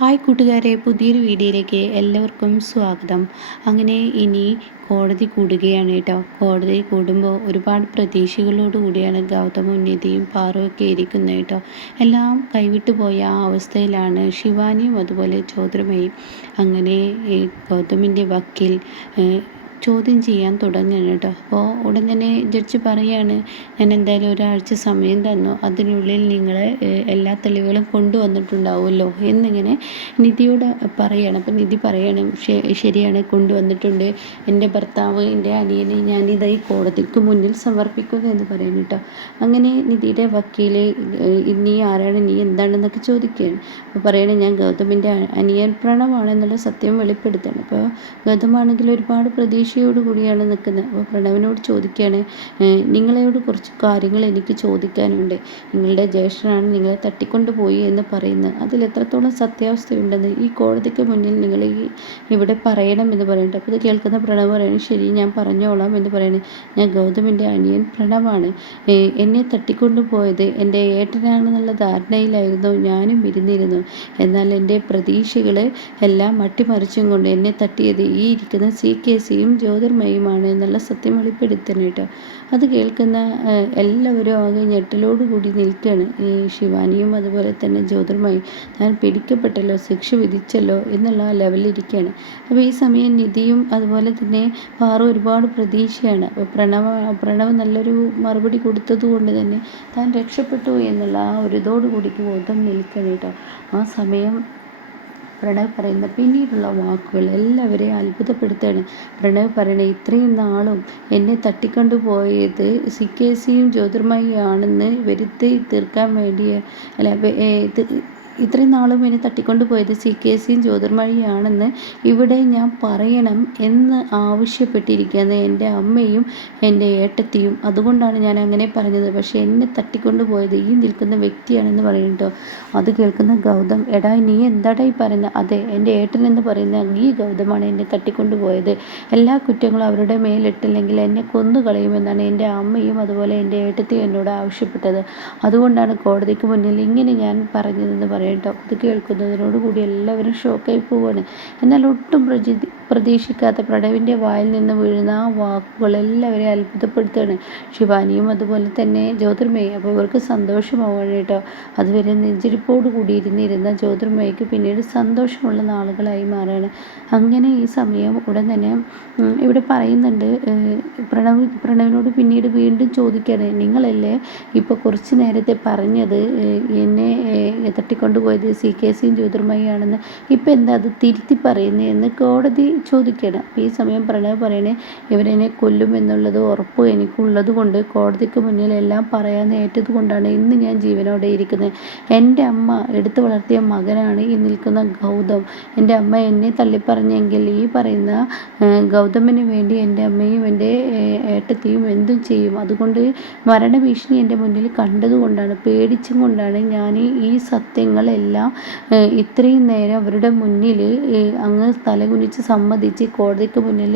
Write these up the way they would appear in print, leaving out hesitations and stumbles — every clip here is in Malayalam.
ഹായ് കൂട്ടുകാരെ, പുതിയൊരു വീഡിയോയിലേക്ക് എല്ലാവർക്കും സ്വാഗതം. അങ്ങനെ ഇനി കോടതി കൂടുകയാണ് കേട്ടോ. കോടതി കൂടുമ്പോൾ ഒരുപാട് പ്രതീക്ഷകളോട് കൂടിയാണ് ഗൗതമും നിധിയും പാറുവൊക്കെ ഇരിക്കുന്നത് കേട്ടോ. എല്ലാം കൈവിട്ടു പോയ ആ അവസ്ഥയിലാണ് ശിവാനിയും അതുപോലെ ജ്യോതിർമയും. അങ്ങനെ ഗൗതമിൻ്റെ വക്കീൽ ചോദ്യം ചെയ്യാൻ തുടങ്ങുകയാണ് കേട്ടോ. അപ്പോൾ ഉടൻ തന്നെ ജഡ്ജി പറയാണ്, ഞാൻ എന്തായാലും ഒരാഴ്ച സമയം തന്നു, അതിനുള്ളിൽ നിങ്ങൾ എല്ലാ തെളിവുകളും കൊണ്ടുവന്നിട്ടുണ്ടാവുമല്ലോ എന്നിങ്ങനെ നിധിയോട് പറയുകയാണ്. അപ്പം നിധി പറയണം, ശരിയാണ്, കൊണ്ടുവന്നിട്ടുണ്ട്. എൻ്റെ ഭർത്താവ്, എൻ്റെ അനിയനെ ഞാനിതായി കോടതിക്ക് മുന്നിൽ സമർപ്പിക്കുന്നു എന്ന് പറയുന്നു കേട്ടോ. അങ്ങനെ നിധിയുടെ വക്കീൽ, നീ ആരാണ്, നീ എന്താണെന്നൊക്കെ ചോദിക്കുകയാണ്. അപ്പോൾ പറയണേ, ഞാൻ ഗൗതമിൻ്റെ അനിയൻ പ്രണവാണെന്നുള്ള സത്യം വെളിപ്പെടുത്തണം. അപ്പോൾ ഗൗതമാണെങ്കിൽ ഒരുപാട് പ്രതീക്ഷയോട് കൂടിയാണ് നിൽക്കുന്നത്. അപ്പോൾ പ്രണവിനോട് ചോദിക്കുകയാണ്, നിങ്ങളോട് കുറച്ച് കാര്യങ്ങൾ എനിക്ക് ചോദിക്കാനുണ്ട്. നിങ്ങളുടെ ജ്യേഷ്ഠനാണ് നിങ്ങളെ തട്ടിക്കൊണ്ടുപോയി എന്ന് പറയുന്നത്. അതിൽ എത്രത്തോളം സത്യാവസ്ഥയുണ്ടെന്ന് ഈ കോടതിക്ക് മുന്നിൽ നിങ്ങൾ ഇവിടെ പറയണം എന്ന് പറയുന്നുണ്ട്. അപ്പോൾ ഇത് കേൾക്കുന്ന പ്രണവ് പറയുന്നത്, ശരി, ഞാൻ പറഞ്ഞോളാം എന്ന് പറയുന്നത്. ഞാൻ ഗൗതമിൻ്റെ അനിയൻ പ്രണവാണ്. എന്നെ തട്ടിക്കൊണ്ടുപോയത് എൻ്റെ ഏട്ടനാണെന്നുള്ള ധാരണയിലായിരുന്നു ഞാനും ഇരുന്നിരുന്നു. എന്നാൽ എൻ്റെ പ്രതീക്ഷകൾ എല്ലാം മട്ടിമറിച്ചും കൊണ്ട് എന്നെ തട്ടിയത് ഈ ഇരിക്കുന്ന CKCയും ജ്യോതിർമയുമാണ് എന്നുള്ള സത്യം വെളിപ്പെടുത്തണം കേട്ടോ. അത് കേൾക്കുന്ന എല്ലാവരും ആകെ ഞെട്ടലോടുകൂടി നിൽക്കുകയാണ്. ഈ ശിവാനിയും അതുപോലെ തന്നെ ജ്യോതിർമയും താൻ പിടിക്കപ്പെട്ടല്ലോ, ശിക്ഷ വിധിച്ചല്ലോ എന്നുള്ള ലെവലിരിക്കുകയാണ്. അപ്പോൾ ഈ സമയം നിധിയും അതുപോലെ തന്നെ പാറു ഒരുപാട് പ്രതീക്ഷയാണ്. അപ്പോൾ പ്രണവ് നല്ലൊരു മറുപടി കൊടുത്തത് കൊണ്ട് തന്നെ താൻ രക്ഷപ്പെട്ടു എന്നുള്ള ആ ഒരു ഇതോടുകൂടി ബോധം നിൽക്കണം കേട്ടോ. ആ സമയം പ്രണവ് പറയുന്ന പിന്നീടുള്ള വാക്കുകൾ എല്ലാവരെയും അത്ഭുതപ്പെടുത്തുകയാണ്. പ്രണവ് പറയണേ, ഇത്രയും നാളും എന്നെ തട്ടിക്കൊണ്ടുപോയത് CKCയും ജ്യോതിർമയാണെന്ന് വരുത്തി തീർക്കാൻ വേണ്ടിയ ഇത്രയും നാളും എന്നെ തട്ടിക്കൊണ്ടുപോയത് CKCയും ജ്യോതിർമയാണെന്ന് ഇവിടെ ഞാൻ പറയണം എന്ന് ആവശ്യപ്പെട്ടിരിക്കുകയാണ് എൻ്റെ അമ്മയും എൻ്റെ ഏട്ടത്തിയും. അതുകൊണ്ടാണ് ഞാൻ അങ്ങനെ പറഞ്ഞത്. പക്ഷേ എന്നെ തട്ടിക്കൊണ്ടുപോയത് ഈ നിൽക്കുന്ന വ്യക്തിയാണെന്ന് പറയുന്നുണ്ടോ. അത് കേൾക്കുന്ന ഗൗതം, എടാ നീ എന്താടാ ഈ പറയുന്നത്? അതെ, എൻ്റെ ഏട്ടൻ എന്ന് പറയുന്ന ഈ ഗൗതമാണ് എന്നെ തട്ടിക്കൊണ്ടുപോയത്. എല്ലാ കുറ്റങ്ങളും അവരുടെ മേലിട്ടില്ലെങ്കിൽ എന്നെ കൊന്നുകളയുമെന്നാണ് എൻ്റെ അമ്മയും അതുപോലെ എൻ്റെ ഏട്ടത്തിയും എന്നോട് ആവശ്യപ്പെട്ടത്. അതുകൊണ്ടാണ് കോടതിക്ക് മുന്നിൽ ഇങ്ങനെ ഞാൻ പറഞ്ഞതെന്ന് പറയും കേട്ടോ. ഇത് കേൾക്കുന്നതിനോടുകൂടി എല്ലാവരും ഷോക്കായി പോവുകയാണ്. എന്നാൽ ഒട്ടും പ്രതീക്ഷിക്കാത്ത പ്രണവിൻ്റെ വായിൽ നിന്ന് വീഴുന്ന ആ വാക്കുകൾ എല്ലാവരെയും അത്ഭുതപ്പെടുത്തുകയാണ്. ശിവാനിയും അതുപോലെ തന്നെ ജ്യോതിർമയും. അപ്പോൾ ഇവർക്ക് സന്തോഷമാവുകയാണ് കേട്ടോ. അതുവരെ നെഞ്ചിരിപ്പോട് കൂടി ഇരുന്നിരുന്ന ജ്യോതിർമയ്ക്ക് പിന്നീട് സന്തോഷമുള്ള നാളുകളായി മാറുകയാണ്. അങ്ങനെ ഈ സമയം ഉടൻ തന്നെ ഇവിടെ പറയുന്നുണ്ട്, പ്രണവിനോട് പിന്നീട് വീണ്ടും ചോദിക്കുകയാണ്, നിങ്ങളല്ലേ ഇപ്പോൾ കുറച്ച് നേരത്തെ പറഞ്ഞത് എന്നെ തട്ടിക്കൊണ്ടുപോയത് CKCയും ജ്യോതിർമയാണെന്ന്, ഇപ്പം എന്താ അത് തിരുത്തി പറയുന്നത് എന്ന് കോടതി ചോദിക്കണം. അപ്പോൾ ഈ സമയം പ്രണവ് പറയണേ, ഇവരെന്നെ കൊല്ലും എന്നുള്ളത് ഉറപ്പ് എനിക്കുള്ളത് കൊണ്ട് കോടതിക്ക് മുന്നിൽ എല്ലാം പറയാൻ ഏറ്റത് കൊണ്ടാണ് ഇന്ന് ഞാൻ ജീവനോടെ ഇരിക്കുന്നത്. എൻ്റെ അമ്മ എടുത്തു വളർത്തിയ മകനാണ് ഈ നിൽക്കുന്ന ഗൗതം. എൻ്റെ അമ്മ എന്നെ തള്ളിപ്പറഞ്ഞെങ്കിൽ ഈ പറയുന്ന ഗൗതമിന് വേണ്ടി എൻ്റെ അമ്മയും എൻ്റെ ഏട്ടത്തിയും എന്തും ചെയ്യും. അതുകൊണ്ട് മരണഭീഷണി എൻ്റെ മുന്നിൽ കണ്ടതുകൊണ്ടാണ്, പേടിച്ചും കൊണ്ടാണ് ഞാൻ ഈ സത്യങ്ങളെല്ലാം ഇത്രയും നേരം അവരുടെ മുന്നിൽ അങ്ങ് തലകുനിച്ച് സമ്മതിച്ച് കോടതിക്ക് മുന്നിൽ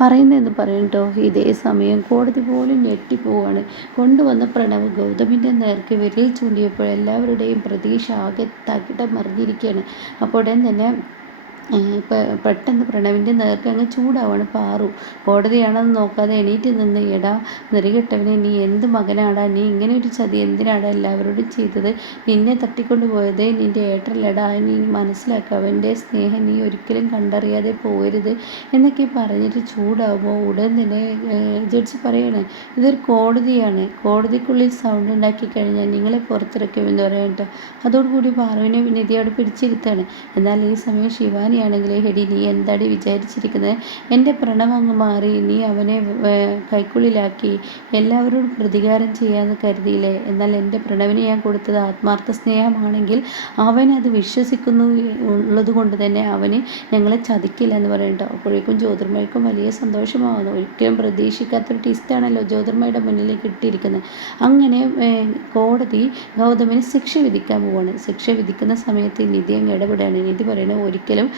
പറയുന്നതെന്ന് പറയും കേട്ടോ. ഇതേ സമയം കോടതി പോലും ഞെട്ടിപ്പോവാണ്. കൊണ്ടുവന്ന പ്രണവ് ഗൗതമിൻ്റെ നേർക്ക് വിരൽ ചൂണ്ടിയപ്പോൾ എല്ലാവരുടെയും പ്രതീക്ഷ ആകെ തകിടം മറിഞ്ഞിരിക്കുകയാണ്. അപ്പോൾ ഉടൻ തന്നെ പെട്ടെന്ന് പ്രണവിൻ്റെ നേർക്ക് അങ്ങ് ചൂടാവാണ് പാറു. കോടതിയാണെന്ന് നോക്കാതെ എണീറ്റ് നിന്ന്, എടാ നെറികെട്ടവനെ, നീ എന്ത് മകനാടാ, നീ ഇങ്ങനെ ഒരു ചതി എന്തിനാടാ എല്ലാവരോടും ചെയ്തത്? നിന്നെ തട്ടിക്കൊണ്ടുപോയത് നിൻ്റെ ഏട്ടനല്ലടാ, നീ മനസ്സിലാക്കുക, അവൻ്റെ സ്നേഹം നീ ഒരിക്കലും കണ്ടറിയാതെ പോകരുത് എന്നൊക്കെ പറഞ്ഞിട്ട് ചൂടാവുമ്പോൾ ഉടൻ തന്നെ ജഡ്ജി പറയണേ, ഇതൊരു കോടതിയാണ്, കോടതിക്കുള്ളിൽ സൗണ്ട് ഉണ്ടാക്കി കഴിഞ്ഞാൽ നിങ്ങളെ പുറത്തിറക്കുമെന്ന് പറയട്ടോ. അതോടുകൂടി പാറുവിനെ നിധിയോട് പിടിച്ചിരുത്താണ്. എന്നാൽ ഈ സമയം ശിവാനി ആണെങ്കിൽ, ഹെടി നീ എന്താടി വിചാരിച്ചിരിക്കുന്നത്? എൻ്റെ പ്രണവ് അങ്ങ് മാറി നീ അവനെ കൈക്കുള്ളിലാക്കി എല്ലാവരോടും പ്രതികാരം ചെയ്യാമെന്ന് കരുതിയില്ലേ? എന്നാൽ എൻ്റെ പ്രണവിനെ ഞാൻ കൊടുത്തത് ആത്മാർത്ഥ സ്നേഹമാണെങ്കിൽ അവനത് വിശ്വസിക്കുന്നു ഉള്ളത് കൊണ്ട് തന്നെ അവന് ഞങ്ങളെ ചതിക്കില്ല എന്ന് പറയട്ടോ. അപ്പോഴേക്കും ജ്യോതിർമയ്ക്കും വലിയ സന്തോഷമാകുന്നു. ഒരിക്കലും പ്രതീക്ഷിക്കാത്തൊരു ട്വിസ്റ്റാണല്ലോ ജ്യോതിർമയുടെ മുന്നിലേക്ക് ഇട്ടിരിക്കുന്നത്. അങ്ങനെ കോടതി ഗൗതമിന് ശിക്ഷ വിധിക്കാൻ പോവാണ്. ശിക്ഷ വിധിക്കുന്ന സമയത്ത് നിധി അങ്ങ് ഇടപെടുകയാണ്. നിധി പറയുന്നത്, ഒരിക്കലും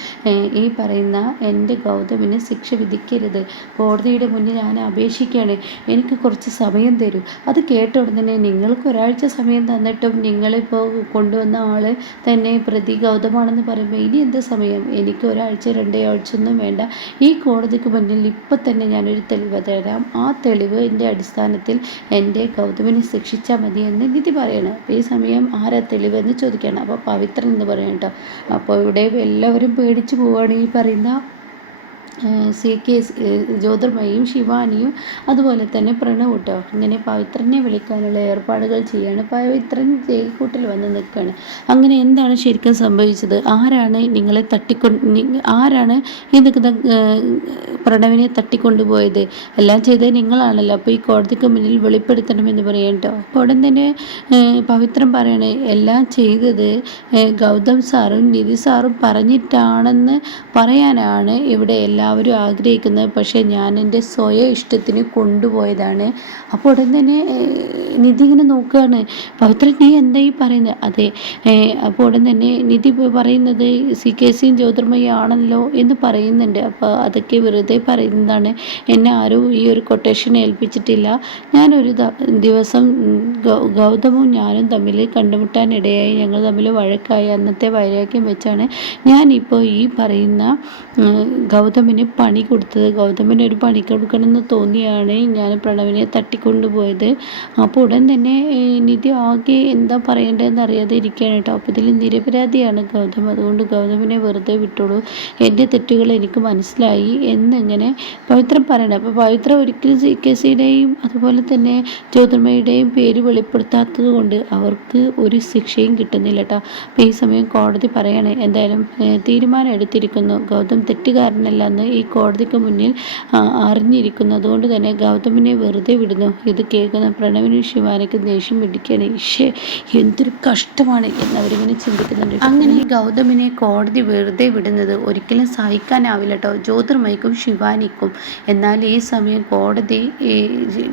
ഈ പറയുന്ന എൻ്റെ ഗൗതമിന് ശിക്ഷ വിധിക്കരുത്. കോടതിയുടെ മുന്നിൽ ഞാൻ അപേക്ഷിക്കുകയാണ്. എനിക്ക് കുറച്ച് സമയം തരൂ. അത് കേട്ട ഉടനെ നിങ്ങൾക്ക് ഒരാഴ്ച സമയം തന്നിട്ടും നിങ്ങളിപ്പോൾ കൊണ്ടുവന്ന ആൾ തന്നെ പ്രതി ഗൗതമാണെന്ന് പറയുമ്പോൾ ഇനി എന്ത് സമയം? എനിക്ക് ഒരാഴ്ച 2 ആഴ്ച ഒന്നും വേണ്ട. ഈ കോടതിക്ക് മുന്നിൽ ഇപ്പം തന്നെ ഞാനൊരു തെളിവ് തരാം. ആ തെളിവിൻ്റെ അടിസ്ഥാനത്തിൽ എൻ്റെ ഗൗതമിനെ ശിക്ഷിച്ചാൽ മതി എന്ന് നിധി പറയണം. അപ്പോൾ ഈ സമയം ആരാ തെളിവെന്ന് ചോദിക്കുകയാണ്. അപ്പോൾ പവിത്രൻ എന്ന് പറയണം കേട്ടോ. അപ്പോൾ ഇവിടെ എല്ലാവരും പേടിച്ച് പോവുകയാണ്. ഈ പറയുന്ന CK ജ്യോതിർമയിയും ശിവാനിയും അതുപോലെ തന്നെ പ്രണവ് കേട്ടോ. അങ്ങനെ പവിത്രനെ വിളിക്കാനുള്ള ഏർപ്പാടുകൾ ചെയ്യാണ്. പവിത്രൻ ജയിൽക്കൂട്ടിൽ വന്ന് നിൽക്കുകയാണ്. അങ്ങനെ എന്താണ് ശരിക്കും സംഭവിച്ചത്? ആരാണ് നിങ്ങളെ ആരാണ് ഈ നിൽക്കുന്ന പ്രണവിനെ തട്ടിക്കൊണ്ടുപോയത്? എല്ലാം ചെയ്തത് നിങ്ങളാണല്ലോ. അപ്പോൾ ഈ കോടതിക്ക് മുന്നിൽ വെളിപ്പെടുത്തണമെന്ന് പറയാം കേട്ടോ. അപ്പോൾ ഉടൻ തന്നെ പവിത്രൻ പറയണേ എല്ലാം ചെയ്തത് ഗൗതം സാറും നിധി സാറും പറഞ്ഞിട്ടാണെന്ന് പറയാനാണ് ഇവിടെ എല്ലാവരും ആഗ്രഹിക്കുന്നത്. പക്ഷേ ഞാൻ എൻ്റെ സ്വയം ഇഷ്ടത്തിന് കൊണ്ടുപോയതാണ്. അപ്പോൾ ഉടൻ തന്നെ നിധി ഇങ്ങനെ നോക്കുകയാണ്. പവിത്രൻ നീ എന്താ ഈ പറയുന്നത്? അതെ. അപ്പോൾ ഉടൻ തന്നെ നിധി പറയുന്നത് CKC ജ്യോതിർമയി ആണല്ലോ എന്ന് പറയുന്നുണ്ട്. അപ്പോൾ അതൊക്കെ വെറുതെ പറയുന്നതാണ്. എന്നെ ആരും ഈ ഒരു കൊട്ടേഷൻ ഏൽപ്പിച്ചിട്ടില്ല. ഞാനൊരു ദിവസം ഗൗതമും ഞാനും തമ്മിൽ കണ്ടുമുട്ടാനിടയായി. ഞങ്ങൾ തമ്മിൽ വഴക്കായി. അന്നത്തെ വൈരാഗ്യം വെച്ചാണ് ഞാനിപ്പോൾ ഈ പറയുന്ന ഗൗതമിന് പണി കൊടുത്തത്. ഗൗതമിന് ഒരു പണി കൊടുക്കണമെന്ന് തോന്നിയാണ് ഞാൻ പ്രണവിനെ തട്ടിക്കൊണ്ടുപോയത്. അപ്പോൾ ഉടൻ തന്നെ നിധി ആകെ എന്താ പറയേണ്ടതെന്ന് അറിയാതെ ഇരിക്കുകയാണ് കേട്ടോ. അപ്പോൾ ഇതിൽ നിരപരാധിയാണ് ഗൗതം. അതുകൊണ്ട് ഗൗതമിനെ വെറുതെ വിട്ടോളൂ. എൻ്റെ തെറ്റുകൾ എനിക്ക് മനസ്സിലായി എന്നിങ്ങനെ പവിത്രൻ പറയണം. അപ്പോൾ പവിത്ര ഒരിക്കലും CKCയുടെയും അതുപോലെ തന്നെ ജ്യോതിർമയുടെയും പേര് വെളിപ്പെടുത്താത്തത് കൊണ്ട് അവർക്ക് ഒരു ശിക്ഷയും കിട്ടുന്നില്ല കേട്ടോ. അപ്പോൾ ഈ സമയം കോടതി പറയണേ എന്തായാലും തീരുമാനം എടുത്തിരിക്കുന്നു. ഗൗതം തെറ്റുകാരനല്ല എന്ന് ഈ കോടതിക്ക് മുന്നിൽ അറിഞ്ഞിരിക്കുന്നു. അതുകൊണ്ട് തന്നെ ഗൗതമിനെ വെറുതെ വിടുന്നു. ഇത് കേൾക്കുന്ന പ്രണവിനും ശിവാനിക്കും ദേഷ്യം പിടിക്കുകയാണ്. എന്തൊരു കഷ്ടമാണ് എന്നവരിങ്ങനെ ചിന്തിക്കുന്നുണ്ട്. അങ്ങനെ ഗൗതമിനെ കോടതി വെറുതെ വിടുന്നത് ഒരിക്കലും സഹിക്കാനാവില്ല കേട്ടോ ജ്യോതിർമയ്ക്കും ശിവാനിക്കും. എന്നാൽ ഈ സമയം കോടതി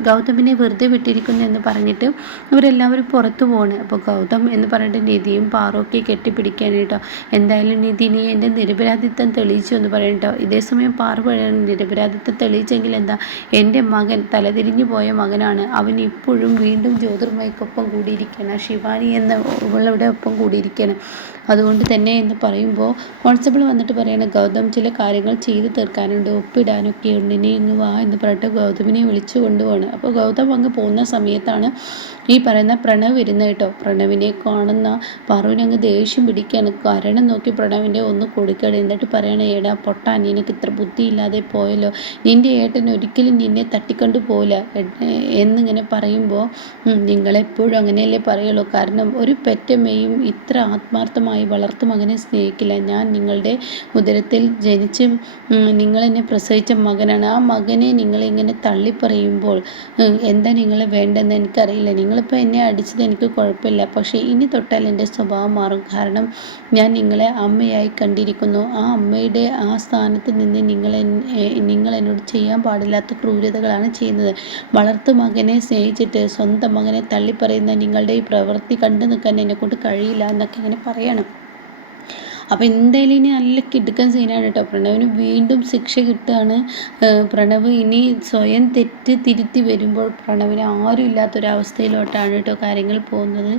ഗൗതമിനെ വെറുതെ വിട്ടിരിക്കുന്നു എന്ന് പറഞ്ഞിട്ട് ഇവരെല്ലാവരും പുറത്തു പോവാണ്. അപ്പോൾ ഗൗതം എന്ന് പറഞ്ഞിട്ട് നിധിയും പാറൊക്കെ കെട്ടിപ്പിടിക്കുകയാണ് കേട്ടോ. എന്തായാലും നിധി നീ എൻ്റെ നിരപരാധിത്വം തെളിയിച്ചു എന്ന് പറയും കേട്ടോ. ഇതേസമയം പാറു നിരപരാധിത്വം തെളിയിച്ചെങ്കിൽ എന്താ, എൻ്റെ മകൻ തലതിരിഞ്ഞു പോയ മകനാണ്. അവൻ ഇപ്പോഴും വീണ്ടും ജ്യോതിർമയ്ക്കൊപ്പം കൂടിയിരിക്കുകയാണ്. ശിവാനി എന്ന ഇവളുടെ ഒപ്പം കൂടിയിരിക്കുകയാണ്. അതുകൊണ്ട് തന്നെ എന്ന് പറയുമ്പോൾ കോൺസ്റ്റബിൾ വന്നിട്ട് പറയണം ഗൗതം ചില കാര്യങ്ങൾ ചെയ്തു തീർക്കാനുണ്ട്, ഒപ്പിടാനൊക്കെ ഉണ്ട്, ഇനി ഇങ്ങ് വാ എന്ന് പറഞ്ഞിട്ട് ഗൗതമിനെ വിളിച്ചു കൊണ്ടുപോവാണ്. അപ്പോൾ ഗൗതം അങ്ങ് പോകുന്ന സമയത്താണ് ഈ പറയുന്ന പ്രണവ് വരുന്നത് കേട്ടോ. പ്രണവിനെ കാണുന്ന പാറുവിനങ്ങ് ദേഷ്യം പിടിക്കുകയാണ്. കാരണം നോക്കി പ്രണവിൻ്റെ ഒന്ന് കൊടുക്കുകയാണ്. എന്നിട്ട് പറയണ ഏടാ പൊട്ടാ നിനക്ക് ഇത്ര ബുദ്ധിയില്ലാതെ പോയല്ലോ, നിൻ്റെ ഏട്ടൻ ഒരിക്കലും നിന്നെ തട്ടിക്കൊണ്ട് പോകില്ല എന്നിങ്ങനെ പറയുമ്പോൾ നിങ്ങളെപ്പോഴും അങ്ങനെയല്ലേ പറയുള്ളൂ. കാരണം ഒരു പെറ്റമ്മയും ഇത്ര ആത്മാർത്ഥമായി വളർത്തു മകനെ സ്നേഹിക്കില്ല. ഞാൻ നിങ്ങളുടെ ഉദരത്തിൽ ജനിച്ച് നിങ്ങളെന്നെ പ്രസവിച്ച മകനാണ്. ആ മകനെ നിങ്ങളിങ്ങനെ തള്ളിപ്പറയുമ്പോൾ എന്താ നിങ്ങൾ വേണ്ടെന്ന് എനിക്കറിയില്ല. നിങ്ങളിപ്പോൾ എന്നെ അടിച്ചത് എനിക്ക് കുഴപ്പമില്ല, പക്ഷേ ഇനി തൊട്ടാൽ എൻ്റെ സ്വഭാവം മാറും. കാരണം ഞാൻ നിങ്ങളെ അമ്മയായി കണ്ടിരിക്കുന്നു. ആ അമ്മയുടെ ആ സ്ഥാനത്ത് നിന്ന് നിങ്ങൾ എന്നോട് ചെയ്യാൻ പാടില്ലാത്ത ക്രൂരതകളാണ് ചെയ്യുന്നത്. വളർത്തു മകനെ സ്നേഹിച്ചിട്ട് സ്വന്തം മകനെ തള്ളിപ്പറയുന്ന നിങ്ങളുടെ ഈ പ്രവൃത്തി കണ്ടു നിൽക്കാൻ എന്നെക്കൊണ്ട് കഴിയില്ല എന്നൊക്കെ ഇങ്ങനെ പറയണം. അപ്പോൾ എന്തായാലും ഇനി നല്ല കിടുക്കൻ സീനാണ് കേട്ടോ. പ്രണവിന് വീണ്ടും ശിക്ഷ കിട്ടുകയാണ്. പ്രണവ് ഇനി സ്വയം തെറ്റ് തിരുത്തി വരുമ്പോൾ പ്രണവിന് ആരും ഇല്ലാത്തൊരവസ്ഥയിലോട്ടാണ് കേട്ടോ കാര്യങ്ങൾ പോകുന്നത്.